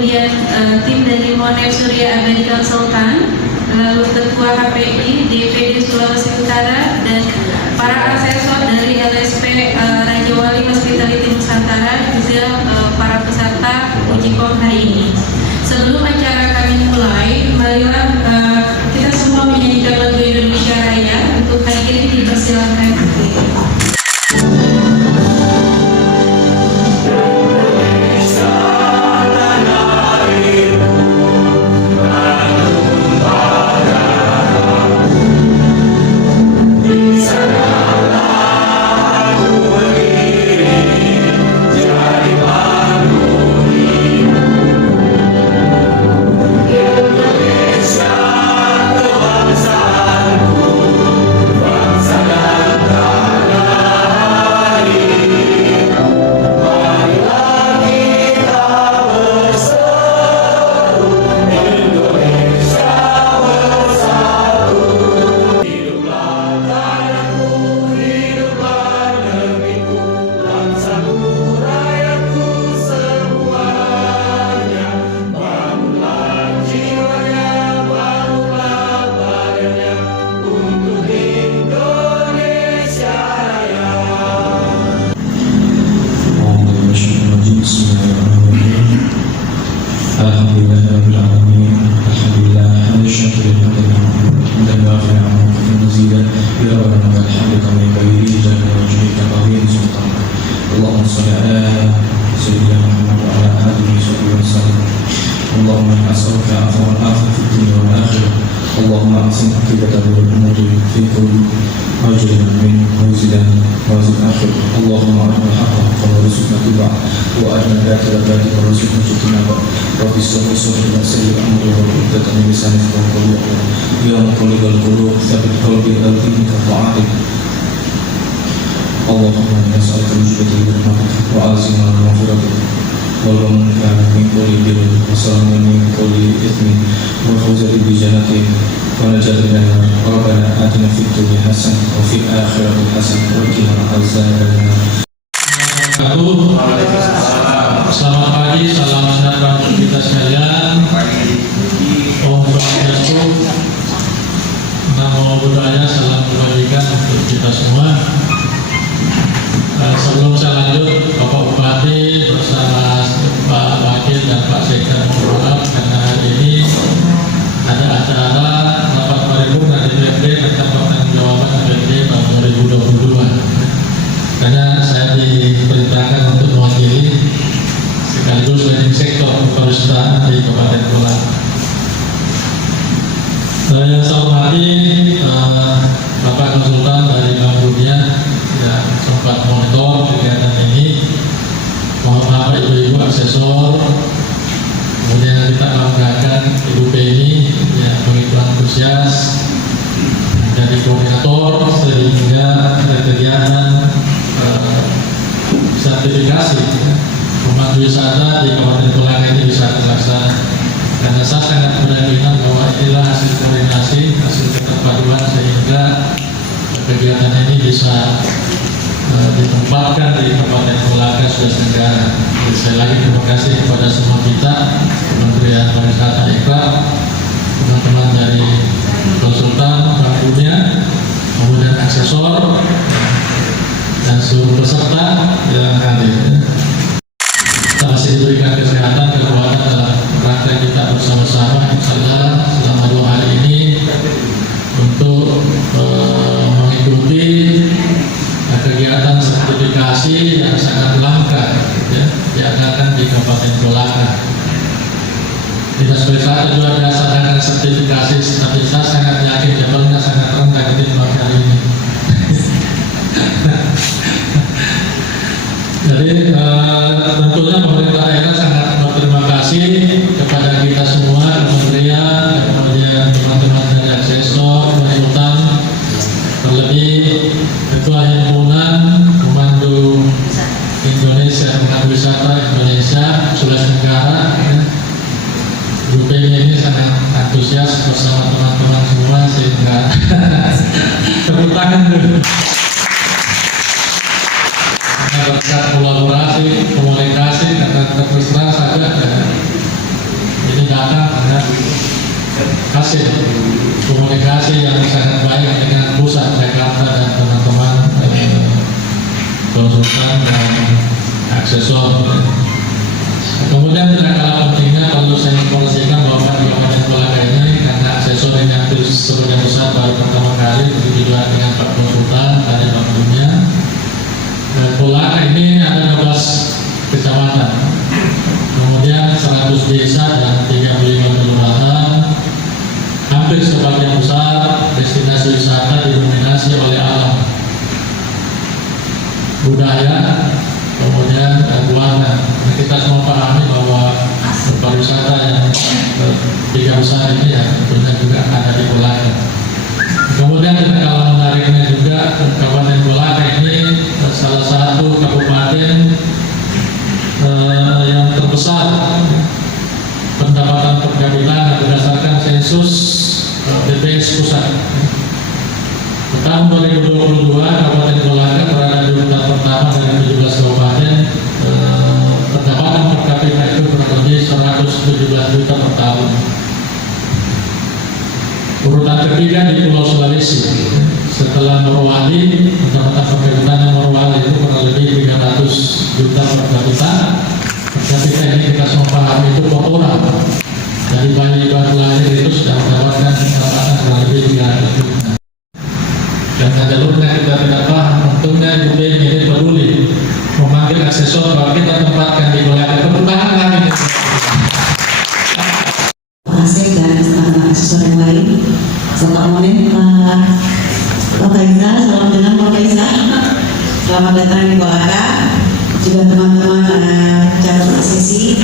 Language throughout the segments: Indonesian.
kemudian tim dari Monef Surya Abadi Konsultan, lalu Ketua HPI DPD Sulawesi Utara, dan para asesor dari LSP Raja Wali Hospitality Nusantara, juga para peserta uji kom hari ini. Sebelum acara kami mulai, marilah kita semua menyanyikan lagu Indonesia Raya. Untuk hadirin dipersilakan. Selamat pagi, salam sejahtera untuk kita sekalian. Om Swastiastu, Namo Buddhaya, salam kebajikan untuk kita semua. Sebelum saya lanjut, Bapak Bupati bersama Pak Wakil dan Pak Sekda mohon maaf karena hari ini ada acara rapat paripurna DPRD tentang pertanggungjawaban APBD tahun 2022. Karena saya diperintahkan untuk mewakili sekaligus leading sektor pariwisata di Kabupaten Kolak. Yang saya hormati Bapak Konsultan dari Bank Dunia yang sempat monitor kegiatan ini, Bapak Ibu-Ibu asesor, kemudian kita banggakan Ibu Penny yang begitu antusias menjadi koordinator sehingga kegiatan sertifikasi pemandu wisata di Kabupaten Kolak ini bisa terlaksana. Karena saya sangat berkeyakinan bahwa inilah hasil koordinasi, hasil keterpaduan sehingga kegiatan ini bisa ditempatkan di Kabupaten Kolak Sulawesi Tenggara. Sekali lagi terima kasih kepada semua kita, Kementerian Pariwisata Ikra, teman-teman dari konsultan Bank Dunia, kemudian asesor dan seluruh peserta yang hadir. Kita masih diberikan kesehatan, kekuatan dalam rangka kita bersama-sama insyaallah selama 2 hari ini untuk mengikuti kegiatan sertifikasi yang sangat langka ya, diadakan di Kabupaten Kolaka. Dinas Pariwisata juga berdasarkan sertifikasi, tapi saya sangat yakin levelnya sangat rendah ketimbang kali ini. Jadi tentunya pemerintah daerah sangat berterima kasih kepada kita semua, kementerian, kemudian teman-teman dari asesor, konsultan, terlebih Ketua Himpunan Pemandu Indonesia, Pemandu Wisata Indonesia Sulawesi Tenggara. Bu Penny ini sangat antusias bersama teman-teman semua sehingga tepuk tangan dulu. Berkat kolaborasi, komunikasi, kata terus terang saja datang dengan hasil komunikasi yang sangat baik dengan pusat Jakarta dan teman-teman konsultan dan aksesor. Kemudian tidak kalah pentingnya perlu saya informasikan bahwa di Kabupaten Kolaka ini karena aksesor yang aktif sebagian besar baru pertama kali, begitu juga dengan Pak Konsultan tadi waktunya. Kolaka ini ada 12 kecamatan, kemudian 100 desa dan 35 kelurahan. Hampir sebagian besar destinasi wisata didominasi oleh alam, budaya, kemudian buana. Kita semua pahami bahwa pariwisata yang tiga besar ini ya tentunya juga ada di Kolaka. Kemudian tidak kalah menariknya juga Kabupaten Kolaka ini salah satu kabupaten yang terbesar pendapatan per kapita berdasarkan sensus BPS pusat. Tahun 2022 Kabupaten Kolaka berada di urutan pertama dengan 17 kabupaten. Pendapatan per kapita itu kurang lebih 117 juta per tahun. Urutan ketiga di Pulau Sulawesi. Setelah Morowali, pendapatan per kapitanya Morowali itu kurang lebih 300 juta per kapita. Per kapita ini kita semua paham itu per orang. Dari bayi baru lahir itu sudah mendapatkan pendapatan kurang lebih 300 juta. Dan jalurnya kita tidak paham, untungnya UB ini peduli memanggil aksesor bahwa kita tempatkan di Kolaka. Tepuk tangan lagi. Asik dan teman-teman aksesor yang lain. Selamat morning Pak Faisal, salam kenal Pak Faisal. Selamat datang di Kolaka. Juga teman-teman calon asesi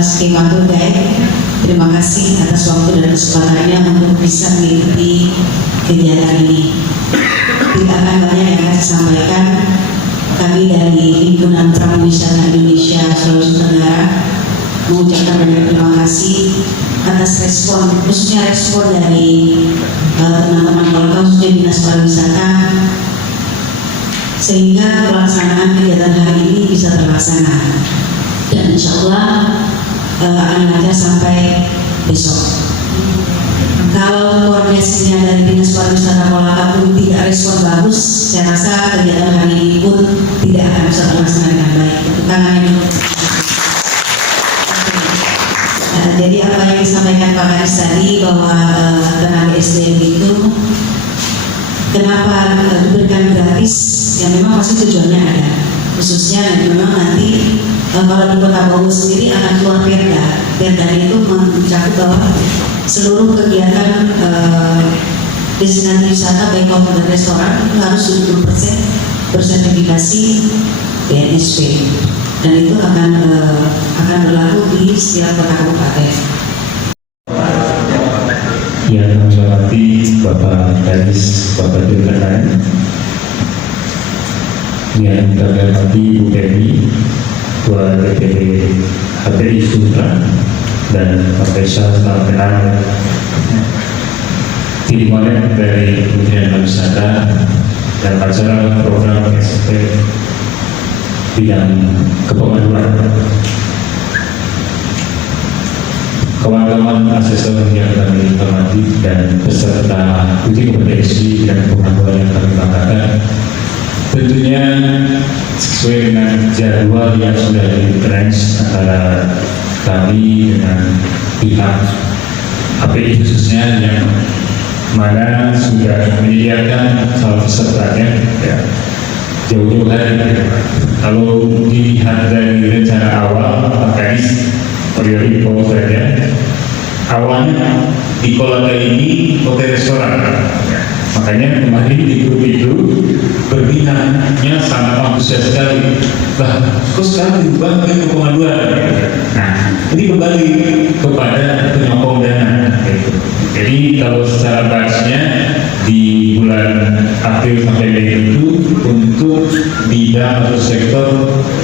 skema tour guide. Terima kasih atas waktu dan kesempatannya untuk bisa mengikuti kegiatan ini. Tidak akan banyak yang akan disampaikan. Kami dari Himpunan Prawisata Indonesia Sulawesi Tenggara mengucapkan banyak terima kasih atas respon, khususnya respon dari teman-teman Kolaka, khususnya Dinas Pariwisata, sehingga pelaksanaan kegiatan hari ini bisa terlaksana. Dan insya Allah akan lancar sampai besok. Kalau koordinasinya dari Dinas Pariwisata Kolaka pun tidak respon bagus, saya rasa kegiatan hari ini pun tidak akan bisa terlaksana dengan baik. Tepuk tangan ini. Jadi apa yang disampaikan Pak Kadis tadi bahwa tenaga SDM itu kenapa diberikan gratis? Ya memang pasti tujuannya ada. Khususnya memang nanti kalau di Kota Bogor sendiri akan keluar perda. Perda itu mencakup bahwa seluruh kegiatan destinasi wisata baik hotel dan restoran itu harus 70% bersertifikasi BNSP, dan itu akan berlaku di setiap kota kabupaten. Yang kami hormati Bapak Kadis, Bapak Dirjen, yang kami hormati Bu Dewi, Ketua DPD HPI Sultra, dan Pak Faisal, selamat kenal. Tim Monet dari Kementerian Pariwisata dan acara program SMP bidang kepemudaan. Kawan-kawan asesor yang kami hormati dan peserta uji kompetensi bidang kepemudaan yang kami banggakan, tentunya sesuai dengan jadwal yang sudah di-arrange antara kami dengan pihak API khususnya yang mana sudah menyediakan salah pesertanya ya, jauh-jauh hari. Kalau dilihat dari rencana awal Pak Kadis info saja, awalnya di Kolaka ini hotel restoran ya. Makanya kemarin di grup itu berminatnya sangat antusias sekali. Bah, kok sekarang diubah ke pemanduan? Nah, ini kembali kepada penyokong dana. Jadi kalau secara barisnya di bulan April sampai Mei itu untuk bidang atau sektor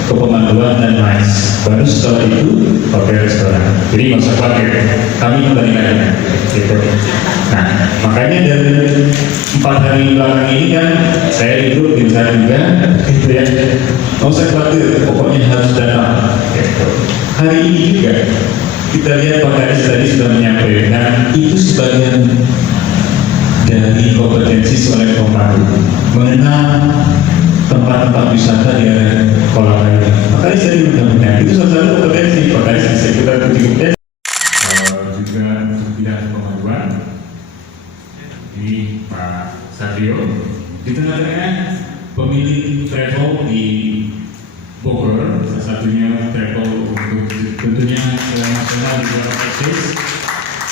kepemanduan dan mais. Baru setelah itu hotel restoran. Jadi nggak usah khawatir, kami kembalikannya. Gitu. Nah, makanya dari 4 hari belakang ini kan saya itu bisa juga, gitu ya. Nggak usah khawatir, pokoknya harus datang. Gitu. Hari ini juga kita lihat Pak Kadis tadi sudah menyampaikan itu sebagian dari kompetensi seorang pemandu mengenal tempat-tempat wisata di area kolam air. Pak Kadis tadi menyampaikan itu salah satu kompetensi Pak Kadis bisa kita kompetensi. Juga untuk bidang pemanduan ini Pak Satrio di tengah-tengah pemilik travel di Bogor, salah satunya travel untuk tentunya nasional di luar Texas,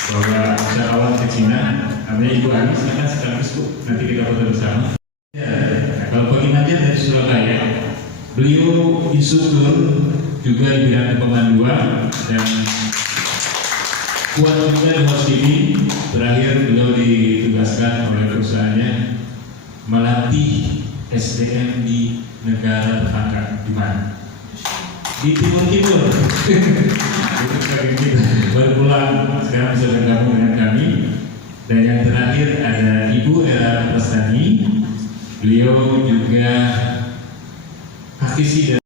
bahwa wisatawan ke Cina, namanya Ibu Ani, silakan sekaligus Bu, nanti kita foto bersama. Ya, kalau Pak Nadia dari Surabaya, beliau instruktur juga di bidang pemanduan dan kuat juga di housekeeping. Terakhir beliau ditugaskan oleh perusahaannya melatih SDM di negara tetangga di mana? Di Timur. Baru pulang, sekarang bisa bergabung dengan kami. Dan yang terakhir ada Ibu Era Prasani, beliau juga praktisi dari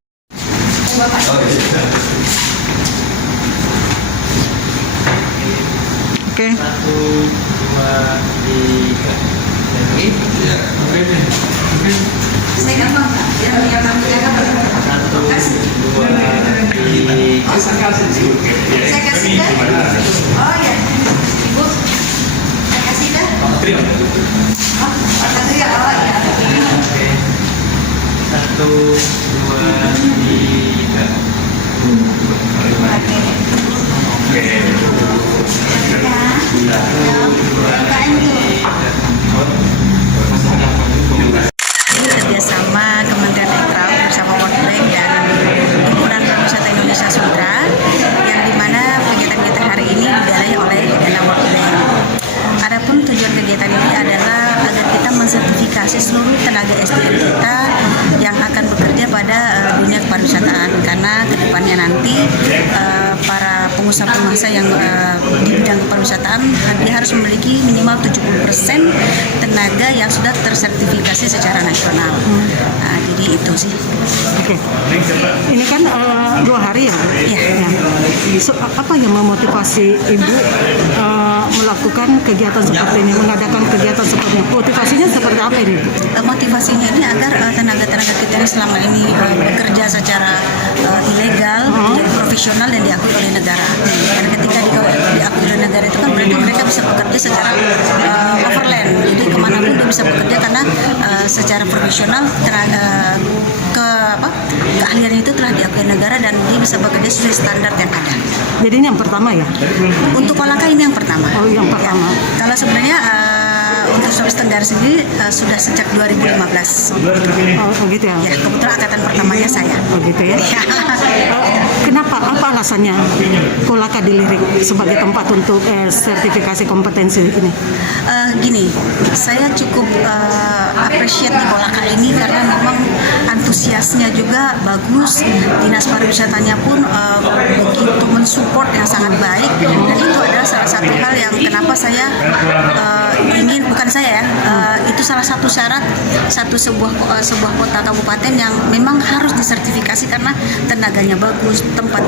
Oke. 1, 2, 3. Ya. Oke. Saya gampang Pak, yang namanya apa? 1, 2, 3. Saya kasih dah. Oh ya, Ibu. Saya kasih dah. Oh, Patria. Oh ya. Oke. 1, 2, 3. Kerjasama Kementerian Ekraf bersama World Bank dan Himpunan Pariwisata Indonesia Sultra, yang dimana kegiatan-kegiatan hari ini didanai oleh dana World Bank. Adapun tujuan kegiatan ini adalah agar kita mensertifikasi seluruh tenaga SDM kita yang akan bekerja pada dunia kepariwisataan, karena kedepannya nanti para pengusaha-pengusaha yang di bidang kepariwisataan dia harus memiliki minimal 70% tenaga yang sudah tersertifikasi secara nasional. Nah, jadi itu sih. Oke. Ini kan 2 hari ya? Iya. Ya. Apa yang memotivasi Ibu melakukan kegiatan seperti ini, mengadakan kegiatan seperti ini? Motivasinya seperti apa ini? Motivasinya ini agar tenaga-tenaga kita yang selama ini bekerja secara ilegal menjadi profesional dan diakui oleh negara. Dan ketika diakui oleh negara itu kan berarti mereka bisa bekerja secara overland. Jadi kemanapun dia bisa bekerja karena secara profesional keahlian itu telah diakui negara dan dia bisa bekerja sesuai standar yang ada. Jadi ini yang pertama ya? Untuk Kolaka ini yang pertama. Oh, yang pertama. Ya. Kalau sebenarnya untuk Sulawesi Tenggara sendiri sudah sejak 2015. Oh gitu ya? Ya, kebetulan angkatan pertamanya saya. Oh gitu ya? Kenapa? Apa alasannya Kolaka dilirik sebagai tempat untuk sertifikasi kompetensi ini? Gini, saya cukup appreciate di Kolaka ini karena memang antusiasnya juga bagus, dinas pariwisatanya pun begitu mensupport yang sangat baik, dan itu adalah salah satu hal yang kenapa saya ingin, bukan saya ya, itu salah satu syarat sebuah kota kabupaten yang memang harus disertifikasi karena tenaganya bagus, tempat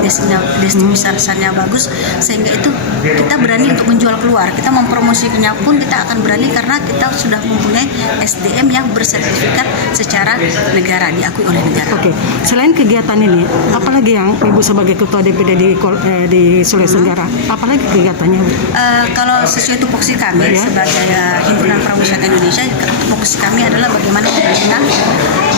destinasinya bagus, sehingga itu kita berani untuk menjual keluar, kita mempromosikannya pun kita akan berani karena kita sudah mempunyai SDM yang bersertifikat secara negara, diakui oleh negara. Oke, selain kegiatan ini, apalagi yang Ibu sebagai Ketua DPD di Sulawesi Tenggara, apalagi kegiatannya? Kalau sesuai tupoksi kami sebagai Himpunan Pariwisata Indonesia, tupoksi kami adalah bagaimana kita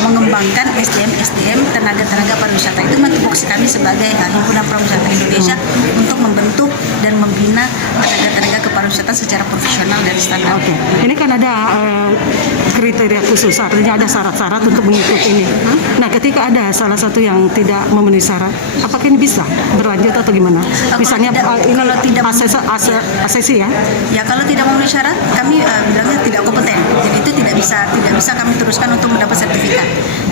mengembangkan SDM tenaga pariwisata. Itu tupoksi kami sebagai Himpunan Pariwisata Indonesia untuk membentuk dan membina tenaga kepariwisataan secara profesional dan standar. Oke, ini kan ada kriteria khusus, artinya ada syarat-syarat untuk mengikuti ini. Nah, ketika ada salah satu yang tidak memenuhi syarat, apakah ini bisa berlanjut atau gimana? Misalnya kalau tidak asesi ya? Ya, kalau tidak memenuhi syarat, kami bilangnya tidak kompeten. Jadi itu tidak bisa kami teruskan untuk mendapat sertifikat.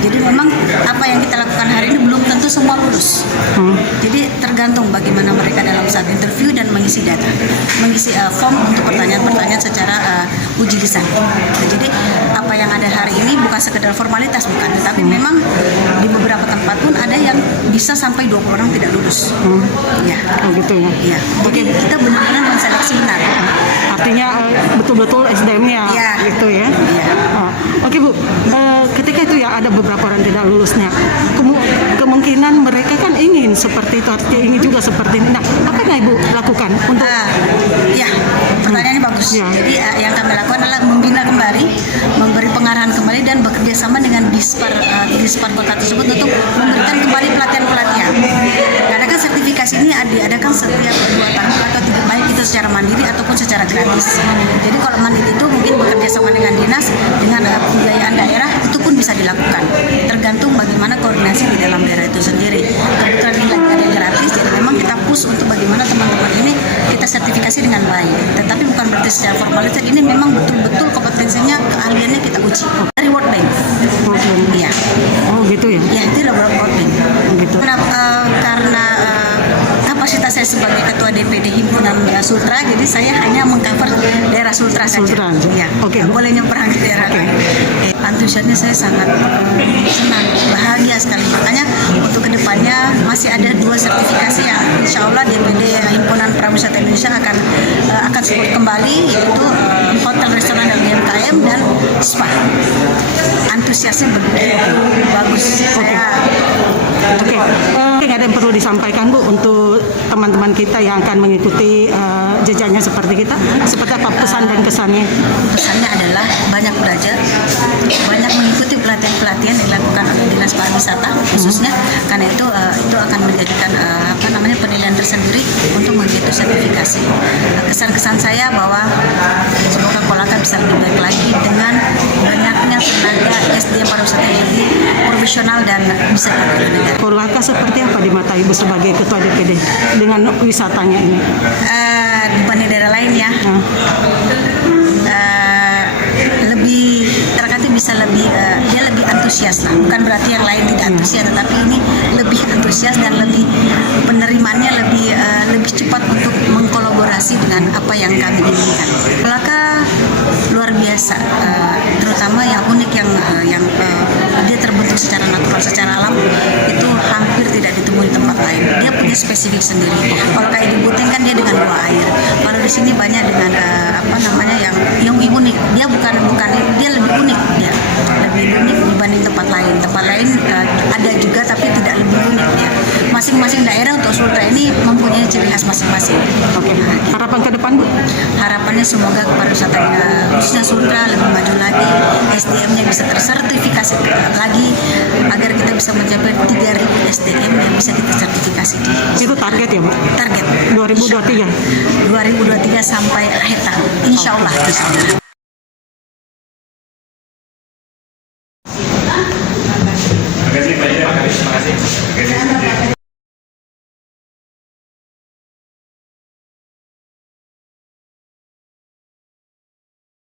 Jadi memang apa yang kita lakukan hari ini belum tentu semua lulus. Jadi tergantung bagaimana mereka dalam saat interview dan mengisi data, mengisi form untuk pertanyaan-pertanyaan secara uji lisan. Jadi apa yang ada hari ini bukan sekedar formalitas, bukan, tetapi memang di beberapa tempat pun ada yang bisa sampai 20 orang tidak lulus. Ya. Oh gitu ya. Ya. Jadi kita benar-benar menseleksi benar. Artinya betul-betul SDM-nya Iya. gitu ya. Iya. Oh, Oke Bu, ketika itu ya ada beberapa orang tidak lulusnya, kemungkinan mereka kan ingin seperti itu, artinya ingin juga seperti ini. Nah, apa yang Ibu lakukan untuk? Ya, pertanyaannya bagus. Ya. Jadi yang kami lakukan adalah membina kembali, memberi pengarahan kembali dan bekerja sama dengan dispar kota tersebut untuk memberikan kembali pelatihan-pelatihan. Karena kan sertifikasi ini diadakan setiap 2 tahun atau 3, baik itu secara mandiri ataupun secara gratis. Jadi kalau mandiri itu mungkin bekerja sama dengan dinas, dengan pembiayaan daerah itu pun bisa dilakukan. Tergantung bagaimana koordinasi di dalam daerah itu sendiri. Kebetulan ini lagi ada gratis, jadi memang kita push untuk bagaimana teman-teman ini kita sertifikasi dengan baik. Tetapi bukan berarti secara formalitas, ini memang betul-betul kompetensinya, keahliannya kita uji. Dari World Bank. Iya. Oh gitu ya. Ya, itu adalah World Bank. Gitu. Karena kapasitas saya sebagai ketua DPD Himpunan Sultra, jadi saya hanya mengcover daerah Sultra saja. Sultra aja. Ya, Oke. nggak boleh nyebrang ke daerah lain. Antusiasnya saya sangat senang, bahagia sekali. Makanya untuk kedepannya masih ada 2 sertifikasi yang insya Allah DPD Himpunan Prawisata Indonesia akan support kembali, yaitu hotel, restoran, dan UMKM dan spa. Antusiasnya begitu bagus. Oke. Mungkin ada yang perlu disampaikan Bu untuk teman-teman kita yang akan mengikuti jejaknya seperti kita, seperti apa pesan dan kesannya? Pesannya adalah banyak belajar, banyak mengikuti pelatihan-pelatihan yang dilakukan oleh Dinas Pariwisata khususnya, karena itu akan menjadikan penilaian tersendiri untuk mengikuti sertifikasi. Kesan-kesan saya bahwa semoga Kolaka bisa lebih baik lagi dengan banyaknya tenaga SDM pariwisata yang lebih profesional dan bisa diakui negara. Kolaka seperti apa di mata Ibu sebagai ketua DPD dengan wisatanya ini? Dibanding daerah lain ya, lebih terkait bisa lebih dia lebih antusias lah. Bukan berarti yang lain tidak antusias, tetapi ini lebih antusias dan lebih penerimaannya lebih cepat untuk mengkolaborasi dengan apa yang kami inginkan. Kolaka luar biasa, terutama yang unik yang dia terbentuk secara natural, secara alam, itu hampir tidak ditemui di tempat lain. Dia punya spesifik sendiri. Kalau kayak di Buting kan dia dengan 2 air. Kalau di sini banyak dengan yang unik. Dia bukan dia lebih unik, dia lebih unik dibanding tempat lain. Tempat lain ada juga tapi tidak lebih unik ya. Masing-masing daerah untuk Sultra ini mempunyai ciri khas masing-masing. Oke. Harapan ke depan Bu? Harapannya semoga pariwisata khususnya Sultra lebih maju lagi, SDM-nya bisa tersertifikasi lagi agar kita bisa mencapai 3.000 SDM yang bisa kita sertifikasi. Itu target ya Bu? Target 2023? 2023 sampai akhir tahun, insya Allah. Terima kasih Pak Ida. Terima kasih.